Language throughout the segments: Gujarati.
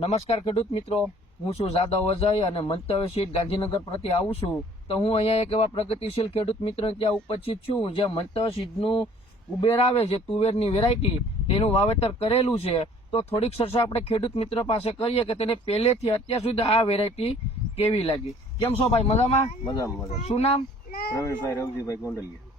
નમસ્કાર ખેડૂત મિત્રો. હું છું જાદવ અજય અને મંતવ્ય સીટ ગાંધીનગર પ્રત્યે આવું છું. તો હું અહીંયા એક એવા પ્રગતિશીલ ખેડૂત મિત્ર ત્યાં ઉપસ્થિત છું જે મંતવ્ય સીટનું ઉબેર આવે છે તુવેરની વેરાયટી. તેનું વાવેતર કરેલું છે. તો થોડીક ચર્ચા આપણે ખેડૂત મિત્ર પાસે કરીએ કે તેને પહેલેથી અત્યાર સુધી આ વેરાયટી કેવી લાગી? કેમ છો ભાઈ? મજામાં? મજામાં મજા શું નામ? રવિભાઈ રવજીભાઈ ગોંડલિયા.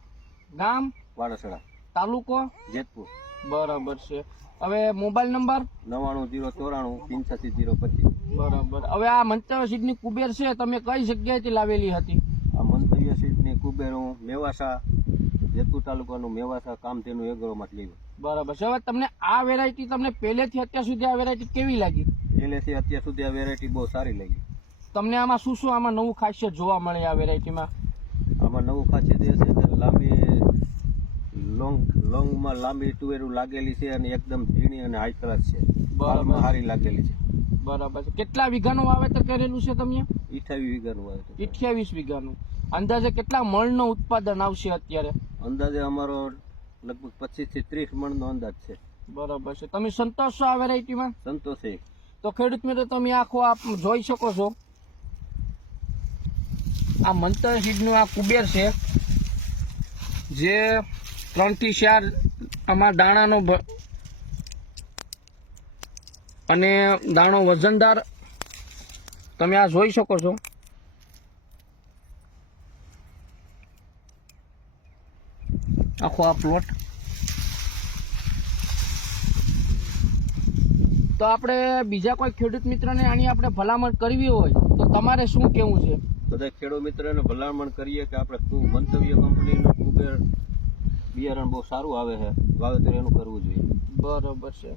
નામ? વાડાસડા તાલુકો? જેતપુર. બરાબર છે. હવે મોબાઈલ નંબર? નવાણું જીરો ચોરાણું પિંચાસી જીરો પચીસ. બરાબર. હવે આ મંતવ્ય સીટની કુબેર છે તમે કઈ જગ્યાએથી લાવેલી હતી? આ મંતવ્ય સીટની કુબેર હું મેવાસા જેતપુર તાલુકાનું મેવાસા કામધેનું એગ્રોમાંથી લીધું. બરાબર છે. હવે તમને આ વેરાયટી તમને પહેલેથી અત્યાર સુધી આ વેરાયટી કેવી લાગી? પહેલેથી અત્યાર સુધી આ વેરાયટી બહુ સારી લાગી. તમને આમાં શું શું આમાં નવું ખાસિયત જોવા મળે આ વેરાયટીમાં આમાં નવું ખાસિયત એ છે કે લાંબી લોંગ લોંગમાં લાંબી ટુવેરું લાગેલી છે અને એકદમ ઝીણી અને હાઈ ક્લાસ છે. બાળમાં સારી લાગેલી છે. બરાબર છે. કેટલા વીઘાનું વાવેતર કરેલું છે તમે? ઈઠાવી વીઘાનું વાવેતર. અઠ્યાવીસ વીઘાનું. અંદાજે કેટલા મણનું ઉત્પાદન આવશે અત્યારે? અંદાજે અમારો લગભગ પચીસથી ત્રીસ મણનો અંદાજ છે. બરાબર છે. તમે સંતોષ છો આ વેરાયટીમાં? સંતોષ તો ખેડૂત મિત્રો તમે આખો આપ જોઈ શકો છો. આ મંતર સીડનું આ કુબેર છે. જે ત્રણથી ચાર આમાં દાણાનો અને દાણો વજનદાર તમે આ જોઈ શકો છો. આખો આ પ્લોટ તો આપણે બીજા કોઈ ખેડૂત મિત્રને આની આપણે ભલામણ કરવી હોય, તો તમારે શું કેવું છે? બધા ખેડૂત મિત્રને ભલામણ કરીએ કે આપણે શું મંતવ્ય કંપનીનું કુબેર બિયારણ બહુ સારું આવે છે. વાવેતર એનું કરવું જોઈએ. બરાબર છે.